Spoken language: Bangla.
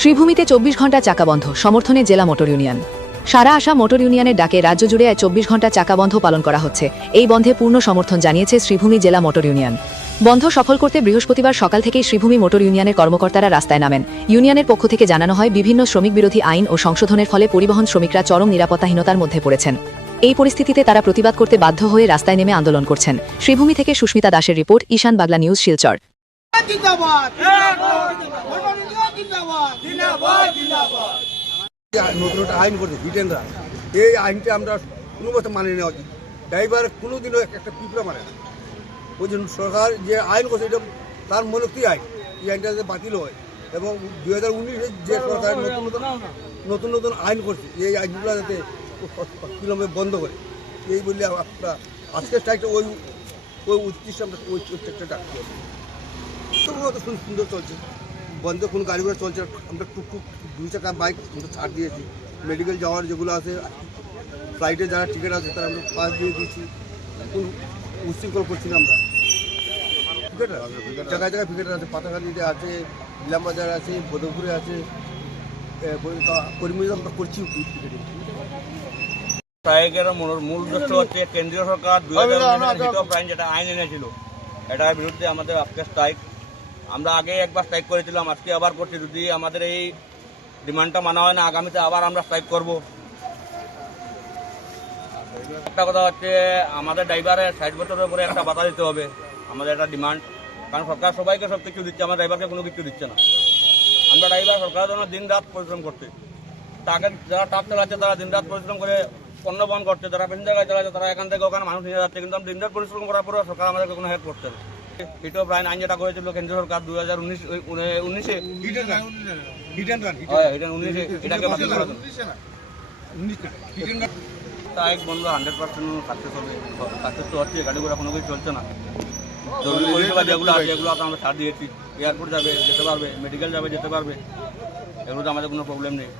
শ্রীভূমিতে 24 ঘন্টা চাকা বন্ধ, সমর্থনে জেলা মোটর ইউনিয়ন। সারা আসাম মোটর ইউনিয়নের ডাকে রাজ্য জুড়ে 24 ঘন্টা চাকা বন্ধ পালন করা হচ্ছে। এই বন্ধে পূর্ণ সমর্থন জানিয়েছে শ্রীভূমি জেলা মোটর ইউনিয়ন। বন্ধ সফল করতে বৃহস্পতিবার সকাল থেকেই শ্রীভূমি মোটর ইউনিয়নের কর্মকর্তারা রাস্তায় নামেন। ইউনিয়নের পক্ষ থেকে জানানো হয়, বিভিন্ন শ্রমিক বিরোধী আইন ও সংশোধনের ফলে পরিবহন শ্রমিকরা চরম নিরাপত্তাহীনতার মধ্যে পড়েছেন। এই পরিস্থিতিতে তারা প্রতিবাদ করতে বাধ্য হয়ে রাস্তায় নেমে আন্দোলন করছেন। শ্রীভূমি থেকে সুস্মিতা দাসের রিপোর্ট, ঈশান বাংলা নিউজ, শিলচর। নতুন একটা আইন করছে ব্রিটেনরা, এই আইনটা আমরা কোনো বছর মানে নেওয়া উচিত। ড্রাইভার কোনোদিনও একটা পিঁপড়া মানে না। ওই জন্য সরকার যে আইন করছে এটা তার মনোক্তি আইন, এই আইনটা যাতে বাতিল হয় এবং 2019-এ যে সরকার নতুন নতুন আইন করছে এই আইনগুলো যাতে বিলম্বে বন্ধ করে, এই বললে আপনার আজকের স্ট্রাইকটা ওই উদ্দেশ্যে আমরা ওই স্ট্রাইকটা ডাকতে হবে। সুন্দর চলছে, বন্ধ কোনো গাড়ি ঘোড়া চলছে। আমরা টুকটুক 2 চাকা বাইক আমরা ছাড় দিয়েছি। মেডিকেল যাওয়ার যেগুলো আছে, ফ্লাইটে যারা টিকিট আছে তারা আমরা পাস দিয়ে দিয়েছি। কোনো উচ্ছৃঙ্খল করছি না আমরা। টিকিট জায়গায় জায়গায় টিকিট আছে, পাতাখালিতে আছে, ইলামবাজার আছে, বদরপুরে আছে, কর্মীরা আমরা করছি টিকিটে। স্ট্রাইকের মূল উদ্দেশ্য হচ্ছে কেন্দ্রীয় সরকার 2019 যেটা আইন এনেছিল, এটার বিরুদ্ধে আমাদের আজকে স্ট্রাইক। আমরা আগে একবার স্ট্রাইক করেছিলাম, আজকে আবার করছি। যদি আমাদের এই ডিমান্ডটা মানা হয় না, আগামীতে আবার আমরা স্ট্রাইক করব। একটা কথা হচ্ছে, আমাদের ড্রাইভারের 60 বছরের উপরে একটা ভাতা দিতে হবে, আমাদের একটা ডিমান্ড। কারণ সরকার সবাইকে সব কিছু দিচ্ছে, আমার ড্রাইভারকে কোনো কিছু দিচ্ছে না। আমরা ড্রাইভার সরকারের জন্য দিন রাত পরিশ্রম করছে। তাকে যারা ট্রাক চালাচ্ছে তারা দিন রাত পরিশ্রম করে পণ্য বহন করছে, যারা প্যাসেঞ্জার গাড়ি চালাচ্ছে তারা এখান থেকে ওখানে মানুষ নিয়ে যাচ্ছে, কিন্তু আমরা দিন রাত পরিশ্রম করার পরেও সরকার আমাদেরকে কোনো হেল্প করছে না। হিট অফ রাইন আইন যেটা করেছিল কেন্দ্রীয় সরকার 2019-এ, এটাকে বাতিল করার জন্য স্ট্রাইক বন্ধ 100% সাকসেস হবে। সাকসেস তো হচ্ছে, গাড়ি ঘোড়া কোনো কিছু চলছে না। জরুরি পরিষেবা যেগুলো আছে এগুলো আমরা ছাড় দিয়েছি। এয়ারপোর্ট যাবে যেতে পারবে, মেডিকেল যাবে যেতে পারবে, এগুলোতে আমাদের কোনো প্রবলেম নেই।